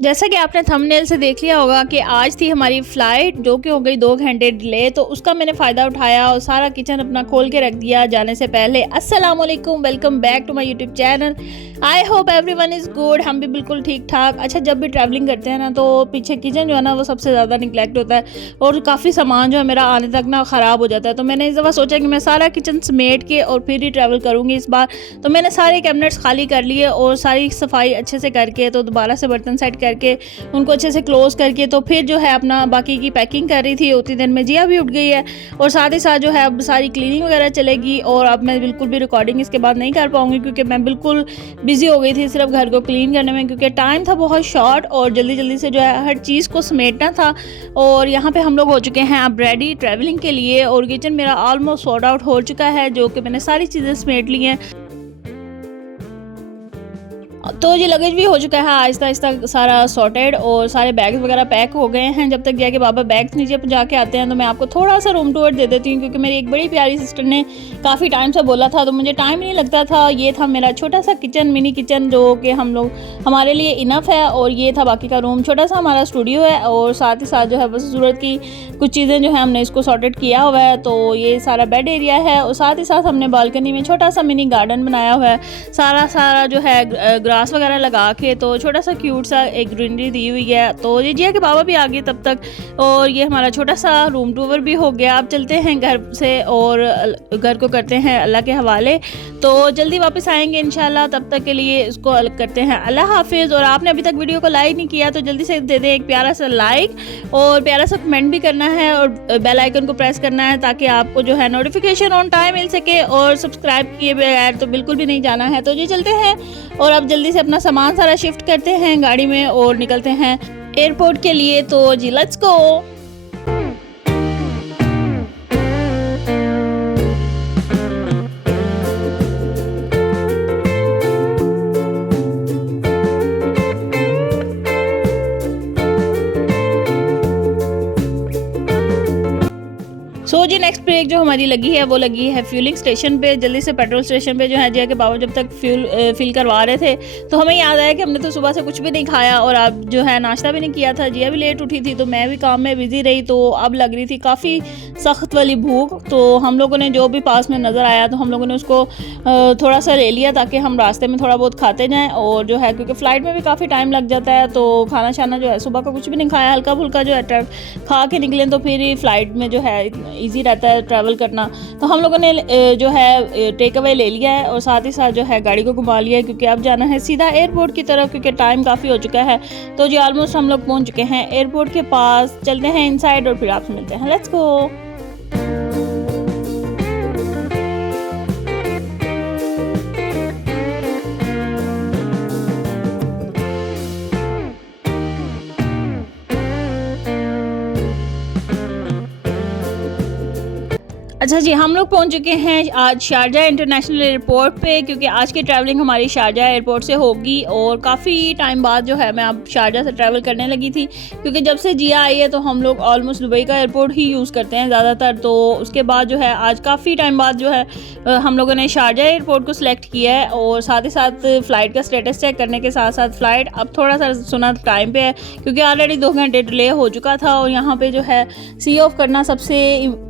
जैसा कि आपने थंबनेल से देख लिया होगा कि आज थी हमारी फ़्लाइट जो कि हो गई 2 घंटे डिले, तो उसका मैंने फ़ायदा उठाया और सारा किचन अपना खोल के रख दिया जाने से पहले। अस्सलाम वालेकुम, welcome back to my YouTube channel. I hope everyone is good. हम भी बिल्कुल ठीक ठाक। अच्छा, जब भी ट्रैवलिंग करते हैं ना तो पीछे किचन जो है ना वो सबसे ज़्यादा निगलेक्ट होता है और काफ़ी सामान जो है मेरा आने तक ना ख़राब हो जाता है। तो मैंने इस दफ़ा सोचा कि मैं सारा किचन समेट के और फिर ही ट्रैवल करूँगी इस बार। तो मैंने सारे कैबिनेट्स खाली कर लिए और सारी सफाई अच्छे से करके तो दोबारा से बर्तन सेट करके उनको अच्छे से क्लोज़ करके तो फिर जो है अपना बाकी की पैकिंग कर रही थी। उतनी देर में जिया भी उठ गई है और साथ ही साथ जो है अब सारी क्लीनिंग वगैरह चलेगी। और अब मैं बिल्कुल भी रिकॉर्डिंग इसके बाद नहीं कर पाऊँगी क्योंकि मैं बिल्कुल बिज़ी हो गई थी सिर्फ घर को क्लीन करने में, क्योंकि टाइम था बहुत शॉर्ट और जल्दी जल्दी से जो है हर चीज़ को समेटना था। और यहाँ पे हम लोग हो चुके हैं अब रेडी ट्रैवलिंग के लिए और किचन मेरा ऑलमोस्ट सॉर्ट आउट हो चुका है, जो कि मैंने सारी चीज़ें समेट ली हैं। तो ये लगेज भी हो चुका है आहिस्ता आहिस्ता सारा सॉर्टेड और सारे बैग्स वगैरह पैक हो गए हैं। जब तक गया कि बाबा बैग्स नीचे पहुंचा के आते हैं तो मैं आपको थोड़ा सा रूम टूर दे देती हूँ, क्योंकि मेरी एक बड़ी प्यारी सिस्टर ने काफ़ी टाइम से बोला था तो मुझे टाइम नहीं लगता था। ये था मेरा छोटा सा किचन, मिनी किचन, जो कि हमारे लिए इनफ है। और ये था बाकी का रूम, छोटा सा हमारा स्टूडियो है और साथ ही साथ जो है बस ज़रूरत की कुछ चीज़ें जो है हमने इसको सॉर्टेड किया हुआ है। तो ये सारा बेड एरिया है और साथ ही साथ हमने बालकनी में छोटा सा मिनी गार्डन बनाया हुआ है। सारा जो है ग्रास वगैरह लगा के तो छोटा सा क्यूट सा एक ग्रीनरी दी हुई है। तो ये जिया के बाबा भी आ गए तब तक और ये हमारा छोटा सा रूम टूर भी हो गया। अब चलते हैं घर से और घर को करते हैं अल्लाह के हवाले। तो जल्दी वापस आएंगे इंशाल्लाह, तब तक के लिए इसको अलग करते हैं अल्लाह हाफिज़। और आपने अभी तक वीडियो को लाइक नहीं किया तो जल्दी से दे दें एक प्यारा सा लाइक और प्यारा सा कमेंट भी करना है और बेल आइकन को प्रेस करना है ताकि आपको जो है नोटिफिकेशन ऑन टाइम मिल सके। और सब्सक्राइब किए बगैर तो बिल्कुल भी नहीं जाना है। तो जी चलते हैं और अब जल्दी से अपना सामान सारा शिफ्ट करते हैं गाड़ी में और निकलते हैं एयरपोर्ट के लिए। तो जी लेट्स गो। सो जी नेक्स्ट ब्रेक जो हमारी लगी है वो लगी है फ्यूलिंग स्टेशन पे। जल्दी से पेट्रोल स्टेशन पे जो है जिया के बाबा जब तक फिल करवा रहे थे तो हमें याद आया कि हमने तो सुबह से कुछ भी नहीं खाया और अब जो है नाश्ता भी नहीं किया था। जिया भी लेट उठी थी तो मैं भी काम में बिजी रही, तो अब लग रही थी काफ़ी सख्त वाली भूख। तो हम लोगों ने जो भी पास में नज़र आया तो हम लोगों ने उसको थोड़ा सा ले लिया ताकि हम रास्ते में थोड़ा बहुत खाते जाएँ। और जो है क्योंकि फ़्लाइट में भी काफ़ी टाइम लग जाता है तो खाना शाना जो है सुबह का कुछ भी नहीं खाया, हल्का फुल्का जो है खा के निकलें तो फिर ही फ़्लाइट में जो है ईजी रहता है ट्रैवल करना। तो हम लोगों ने जो है टेक अवे ले लिया है और साथ ही साथ जो है गाड़ी को घुमा लिया है क्योंकि अब जाना है सीधा एयरपोर्ट की तरफ, क्योंकि टाइम काफ़ी हो चुका है। तो जी ऑलमोस्ट हम लोग पहुंच चुके हैं एयरपोर्ट के पास। चलते हैं इनसाइड और फिर आपसे मिलते हैं। लेट्स गो। अच्छा जी, हम लोग पहुंच चुके हैं आज शारजा इंटरनेशनल एयरपोर्ट पे, क्योंकि आज की ट्रैवलिंग हमारी शारजा एयरपोर्ट से होगी। और काफ़ी टाइम बाद जो है मैं अब शारजा से ट्रैवल करने लगी थी, क्योंकि जब से जिया आई है तो हम लोग ऑलमोस्ट दुबई का एयरपोर्ट ही यूज़ करते हैं ज़्यादातर। तो उसके बाद जो है आज काफ़ी टाइम बाद जो है हम लोगों ने शारजा एयरपोर्ट को सिलेक्ट किया है। और साथ ही साथ फ़्लाइट का स्टेटस चेक करने के साथ साथ फ़्लाइट अब थोड़ा सा सुना टाइम पे है, क्योंकि ऑलरेडी 2 घंटे डिले हो चुका था। और यहाँ पे जो है सी ऑफ करना सबसे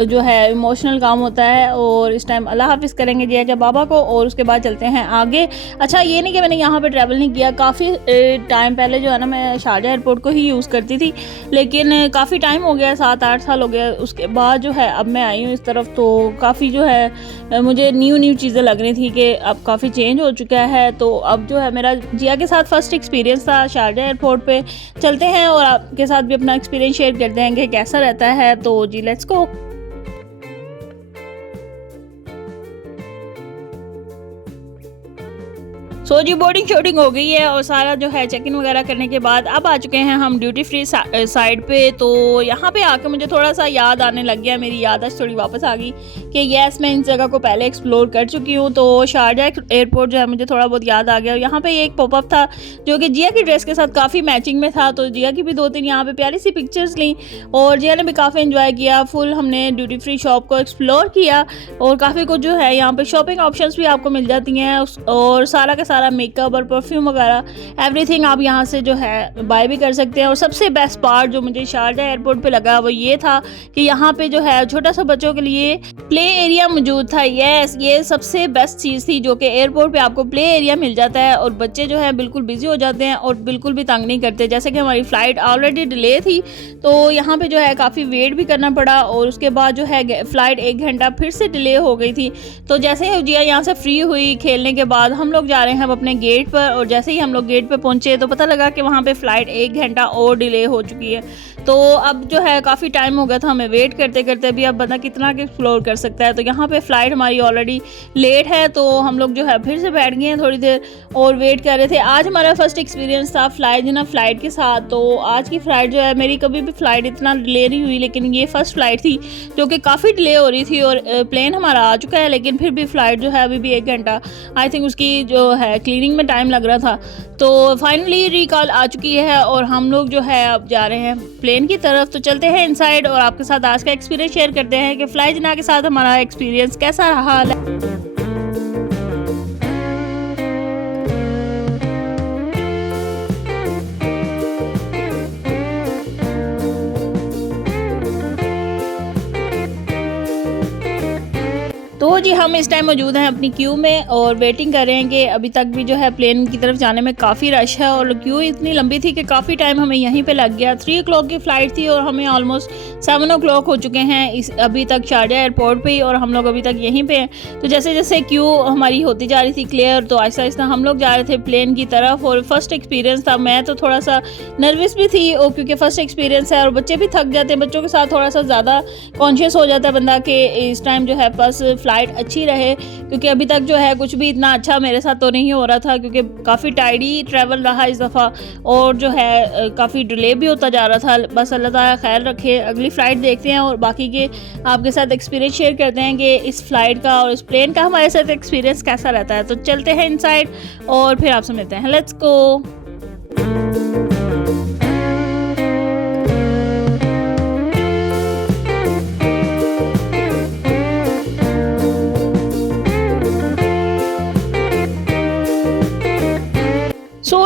जो है इमोशनल काम होता है। और इस टाइम अल्लाह हाफिज़ करेंगे जिया के बाबा को और उसके बाद चलते हैं आगे। अच्छा, ये नहीं कि मैंने यहाँ पे ट्रैवल नहीं किया, काफ़ी टाइम पहले जो है ना मैं शारजा एयरपोर्ट को ही यूज़ करती थी, लेकिन काफ़ी टाइम हो गया, 7-8 साल हो गया। उसके बाद जो है अब मैं आई हूँ इस तरफ तो काफ़ी जो है मुझे न्यू चीज़ें लग रही थी कि अब काफ़ी चेंज हो चुका है। तो अब जो है मेरा जिया के साथ फर्स्ट एक्सपीरियंस था शारजा एयरपोर्ट पे। चलते हैं और आपके साथ भी अपना एक्सपीरियंस शेयर करते हैं कि कैसा रहता है। तो जी let's go. So ji boarding शोर्डिंग हो गई है और सारा जो है चेक इन वगैरह करने के बाद अब आ चुके हैं हम ड्यूटी फ्री साइड पे। तो यहाँ पे आके मुझे थोड़ा सा याद आने लग गया, मेरी याददाश्त थोड़ी वापस आ गई कि यस मैं इस जगह को पहले एक्सप्लोर कर चुकी हूँ। तो शारजा एयरपोर्ट जो है मुझे थोड़ा बहुत याद आ गया। और यहाँ पे एक पॉपअप था जो कि जिया की ड्रेस के साथ काफ़ी मैचिंग में था, तो जिया की भी 2-3 यहाँ पे प्यारी सी पिक्चर्स ली और जिया ने भी काफ़ी इन्जॉय किया। फुल हमने ड्यूटी फ्री शॉप को एक्सप्लोर किया और काफ़ी कुछ जो है यहाँ पे शॉपिंग ऑप्शंस भी आपको मिल जाती हैं और सारा का सारा मेकअप और परफ्यूम वगैरह एवरीथिंग आप यहाँ से जो है बाय भी कर सकते हैं। और सबसे बेस्ट पार्ट जो मुझे शारजा एयरपोर्ट पे लगा वो ये था कि यहाँ पे जो है छोटा सा बच्चों के लिए प्ले एरिया मौजूद था। यस, ये सबसे बेस्ट चीज़ थी जो कि एयरपोर्ट पे आपको प्ले एरिया मिल जाता है और बच्चे जो है बिल्कुल बिजी हो जाते हैं और बिल्कुल भी तंग नहीं करते। जैसे कि हमारी फ़्लाइट ऑलरेडी डिले थी तो यहाँ पे जो है काफ़ी वेट भी करना पड़ा और उसके बाद जो है फ़्लाइट 1 घंटा फिर से डिले हो गई थी। तो जैसे ही जिया यहाँ से फ्री हुई खेलने के बाद हम लोग जा रहे हैं अब अपने गेट पर और जैसे ही हम लोग गेट पे पहुंचे तो पता लगा कि वहाँ पे फ़्लाइट 1 घंटा और डिले हो चुकी है। तो अब जो है काफ़ी टाइम हो गया था हमें वेट करते करते भी, अब बंदा कितना के एक्सप्लोर कर सकता है। तो यहाँ पे फ़्लाइट हमारी ऑलरेडी लेट है तो हम लोग जो है फिर से बैठ गए हैं थोड़ी देर और वेट कर रहे थे। आज हमारा फर्स्ट एक्सपीरियंस था फ़्लाइट के साथ। तो आज की फ़्लाइट जो है, मेरी कभी भी फ़्लाइट इतना डिले नहीं हुई लेकिन ये फ़र्स्ट फ़्लाइट थी जो कि काफ़ी डिले हो रही थी और प्लेन हमारा आ चुका है लेकिन फिर भी फ़्लाइट जो है अभी भी 1 घंटा आई थिंक उसकी जो है क्लीनिंग में टाइम लग रहा था। तो फाइनली रिकॉल आ चुकी है और हम लोग जो है अब जा रहे हैं प्लेन की तरफ। तो चलते हैं इनसाइड और आपके साथ आज का एक्सपीरियंस शेयर करते हैं कि फ्लाई जिना के साथ हमारा एक्सपीरियंस कैसा रहा। तो जी हम इस टाइम मौजूद हैं अपनी क्यू में और वेटिंग कर रहे हैं कि अभी तक भी जो है प्लेन की तरफ जाने में काफ़ी रश है और क्यू इतनी लंबी थी कि काफ़ी टाइम हमें यहीं पे लग गया। 3 o'clock की फ़्लाइट थी और हमें ऑलमोस्ट 7 o'clock हो चुके हैं इस अभी तक शारजा एयरपोर्ट पे ही और हम लोग अभी तक यहीं पे हैं। तो जैसे जैसे क्यू हमारी होती जा रही थी क्लियर तो आहिस्ता आहिस्ता हम लोग जा रहे थे प्लेन की तरफ। और फर्स्ट एक्सपीरियंस था, मैं तो थोड़ा सा नर्वस भी थी और क्योंकि फ़र्स्ट एक्सपीरियंस है और बच्चे भी थक जाते हैं, बच्चों के साथ थोड़ा सा ज़्यादा कॉन्शियस हो जाता है बंदा कि इस टाइम जो है बस फ़्लाइट अच्छी रहे, क्योंकि अभी तक जो है कुछ भी इतना अच्छा मेरे साथ तो नहीं हो रहा था क्योंकि काफ़ी टायर्डी ट्रैवल रहा इस दफ़ा और जो है काफ़ी डिले भी होता जा रहा था। बस अल्लाह ताला खैर रखे। अगली फ़्लाइट देखते हैं और बाकी के आपके साथ एक्सपीरियंस शेयर करते हैं कि इस फ़्लाइट का और इस प्लेन का हमारे साथ एक्सपीरियंस कैसा रहता है। तो चलते हैं इनसाइड और फिर आपसे मिलते हैं। Let's go.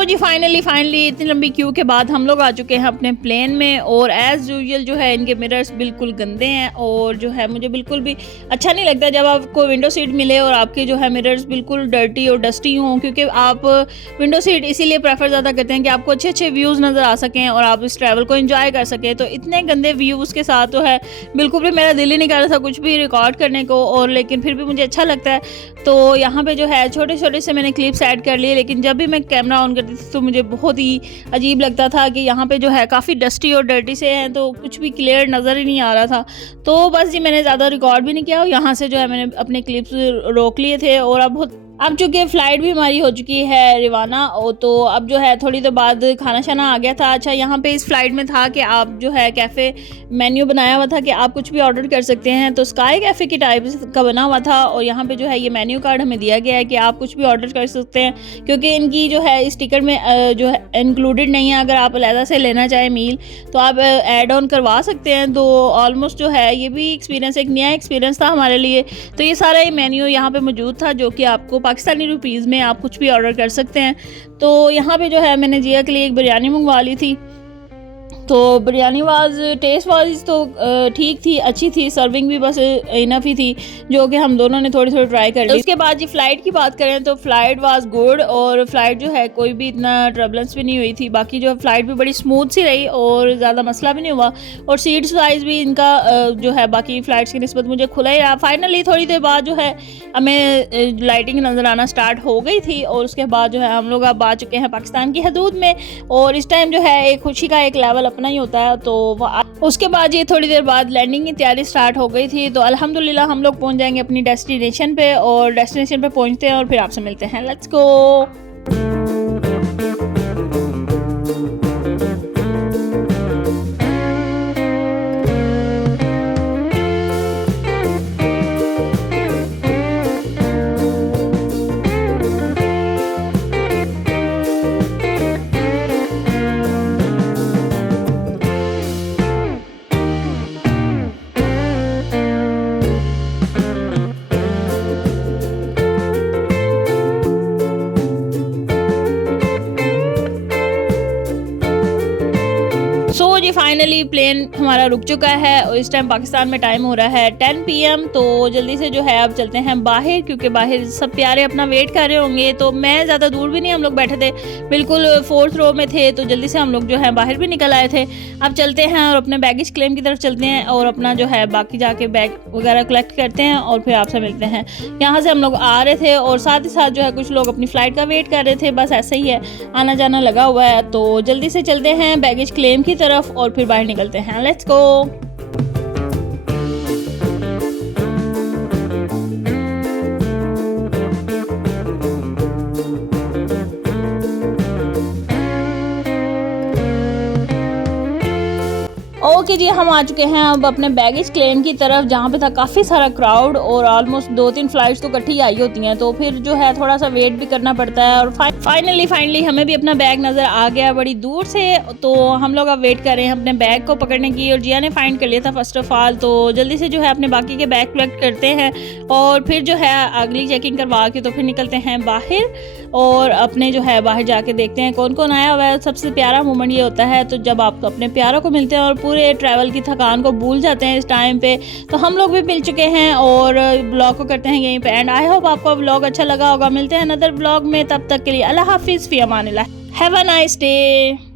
जी फाइनली इतनी लंबी क्यू के बाद हम लोग आ चुके हैं अपने प्लेन में और एज़ यूजुअल जो है इनके मिरर्स बिल्कुल गंदे हैं और जो है मुझे बिल्कुल भी अच्छा नहीं लगता जब आपको विंडो सीट मिले और आपके जो है मिरर्स बिल्कुल डर्टी और डस्टी हों, क्योंकि आप विंडो सीट इसीलिए प्रेफर ज़्यादा करते हैं कि आपको अच्छे अच्छे व्यूज़ नज़र आ सकें और आप इस ट्रैवल को एंजॉय कर सकें। तो इतने गंदे व्यूज़ के साथ तो है बिल्कुल भी मेरा दिल ही नहीं कर रहा था कुछ भी रिकॉर्ड करने को और लेकिन फिर भी मुझे अच्छा लगता है। तो यहाँ पे जो है छोटे छोटे से मैंने क्लिप्स ऐड कर लिए, लेकिन जब भी मैं कैमरा ऑन करती थी तो मुझे बहुत ही अजीब लगता था कि यहाँ पे जो है काफ़ी डस्टी और डर्टी से हैं तो कुछ भी क्लियर नज़र ही नहीं आ रहा था। तो बस जी मैंने ज़्यादा रिकॉर्ड भी नहीं किया और यहाँ से जो है मैंने अपने क्लिप्स रोक लिए थे और अब चूँकि फ़्लाइट भी हमारी हो चुकी है रवाना और तो अब जो है थोड़ी देर बाद खाना शाना आ गया था। अच्छा, यहाँ पे इस फ़्लाइट में था कि आप जो है कैफ़े मेन्यू बनाया हुआ था कि आप कुछ भी ऑर्डर कर सकते हैं, तो स्काई कैफ़े की टाइप का बना हुआ था और यहाँ पे जो है ये मेन्यू कार्ड हमें दिया गया है कि आप कुछ भी ऑर्डर कर सकते हैं क्योंकि इनकी जो है इस टिकट में जो है इंक्लूडेड नहीं है। अगर आप अलहदा से लेना चाहें मील तो आप ऐड ऑन करवा सकते हैं। तो ऑलमोस्ट जो है ये भी एक्सपीरियंस एक नया एक्सपीरियंस था हमारे लिए। तो ये सारा ये मेन्यू यहाँ पर मौजूद था जो कि आपको पाकिस्तानी रुपीज़ में आप कुछ भी ऑर्डर कर सकते हैं। तो यहाँ पे जो है मैंने जिया के लिए एक बिरयानी मंगवा ली थी। तो बिरयानी टेस्ट वाइज तो ठीक थी, अच्छी थी, सर्विंग भी बस इनफ ही थी जो कि हम दोनों ने थोड़ी थोड़ी ट्राई कर ली। उसके बाद जी फ़्लाइट की बात करें तो फ़्लाइट वाज गुड और फ़्लाइट जो है कोई भी इतना ट्रबलेंस भी नहीं हुई थी। बाकी जो फ़्लाइट भी बड़ी स्मूथ सी रही और ज़्यादा मसला भी नहीं हुआ और सीट साइज़ भी इनका जो है बाकी फ़्लाइट्स की निस्बत मुझे खुला ही रहा। फाइनली थोड़ी देर बाद जो है हमें लाइटिंग नज़र आना स्टार्ट हो गई थी और उसके बाद जो है हम लोग अब आ चुके हैं पाकिस्तान की हदूद में और इस टाइम जो है एक खुशी का एक लेवल अपना ही होता है। तो उसके बाद ये थोड़ी देर बाद लैंडिंग की तैयारी स्टार्ट हो गई थी। तो अल्हम्दुलिल्लाह हम लोग पहुंच जाएंगे अपनी डेस्टिनेशन पे और डेस्टिनेशन पे पहुंचते हैं और फिर आपसे मिलते हैं। Let's go. जी फाइनली प्लेन हमारा रुक चुका है और इस टाइम पाकिस्तान में टाइम हो रहा है 10 PM। तो जल्दी से जो है अब चलते हैं बाहर, क्योंकि बाहर सब प्यारे अपना वेट कर रहे होंगे। तो मैं ज़्यादा दूर भी नहीं, हम लोग बैठे थे बिल्कुल 4th रो में थे, तो जल्दी से हम लोग जो है बाहर भी निकल आए थे। अब चलते हैं और अपने बैगेज क्लेम की तरफ चलते हैं और अपना जो है बाकी जाके बैग वगैरह कलेक्ट करते हैं और फिर आपसे मिलते हैं। यहाँ से हम लोग आ रहे थे और साथ ही साथ जो है कुछ लोग अपनी फ़्लाइट का वेट कर रहे थे। बस ऐसे ही है, आना जाना लगा हुआ है। तो जल्दी से चलते हैं बैगेज क्लेम की तरफ और फिर बाहर निकलते हैं। Let's go. ओके जी, हम आ चुके हैं अब अपने बैगेज क्लेम की तरफ, जहाँ पे था काफ़ी सारा क्राउड और ऑलमोस्ट 2-3 फ्लाइट्स तो इकट्ठी आई होती हैं, तो फिर जो है थोड़ा सा वेट भी करना पड़ता है। और फाइनली हमें भी अपना बैग नज़र आ गया बड़ी दूर से। तो हम लोग अब वेट कर रहे हैं अपने बैग को पकड़ने की, और जिया ने फाइंड कर लिया था फर्स्ट ऑफ ऑल। तो जल्दी से जो है अपने बाकी के बैग कलेक्ट करते हैं और फिर जो है अगली चेकिंग करवा के तो फिर निकलते हैं बाहर और अपने जो है बाहर जाके देखते हैं कौन कौन आया हुआ है। सबसे प्यारा मोमेंट ये होता है तो जब आप अपने प्यारों को मिलते हैं और पूरे ट्रैवल की थकान को भूल जाते हैं इस टाइम पे। तो हम लोग भी मिल चुके हैं और ब्लॉग को करते हैं यहीं पे एंड। आई होप आपको ब्लॉग अच्छा लगा होगा। मिलते हैं अनदर ब्लॉग में, तब तक के लिए अल्लाह हाफिज़, फ़ी अमानिल्लाह, हैव अ नाइस डे।